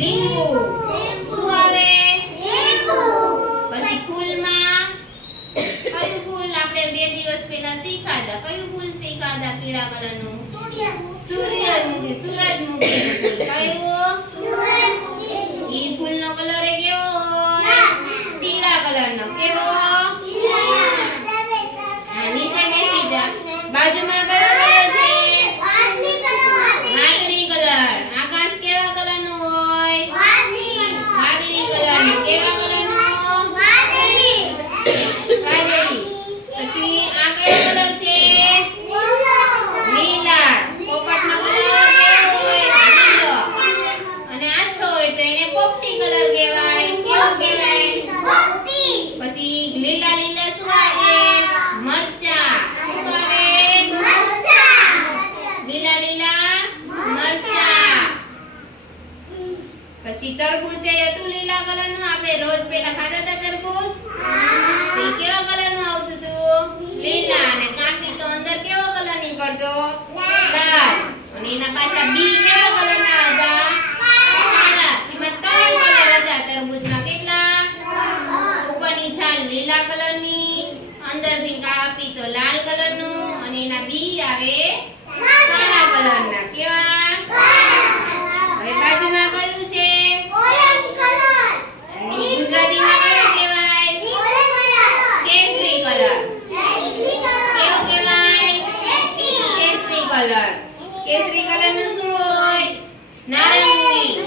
લીંબુ. શું આવે. પછી ફૂલમાં કયું ફૂલ આપણે બે દિવસ પહેલા શીખાતા? કયું ફૂલ શીખાતા પીળા કલરનું? સૂર્યમુખી સૂરજમુખી ફૂલ. કયું? ઈ ફૂલનો કલર એ કેવો હોય? પીળા. કલરનો. કેવો? નીચે બેસી જા. બાજુમાં કયો કલર છે વાદળી કલર આકાશ કેવા કલરનું હોય વાદળી કલરનું કેવા કલરનું વાદળી પછી આ કયો કલર છે લીલા પોપટનો કલર કેવો હોય લીલો અને આછો હોય તો એને પોપટી કલર કહેવાય કેવો કહેવાય પછી લીલા લીલા શું આવે મરચા શું આવે લીલા લીલા મરચા પછી તરબૂચ છે હતું લીલા કલરનું? આપણે રોજ પેલા ખાતા હતા તરબૂચ? એ કેવા કલરનું આવતું હતું લીલા. અને કાપી તો અંદર કેવો કલર નીકળતો? લાલ. અને એના પાછા બી કેવા કલરના હતા? કાળા. એમાં ત્રણ કલર હતા તરબૂચમાં. કેટલા? ઉપરની છાલ લીલા કલરની અંદરથી કાપી તો લાલ કલરનું અને એના બી આવે કલર. કેસરી કલરનું શું હોય? નારંગી.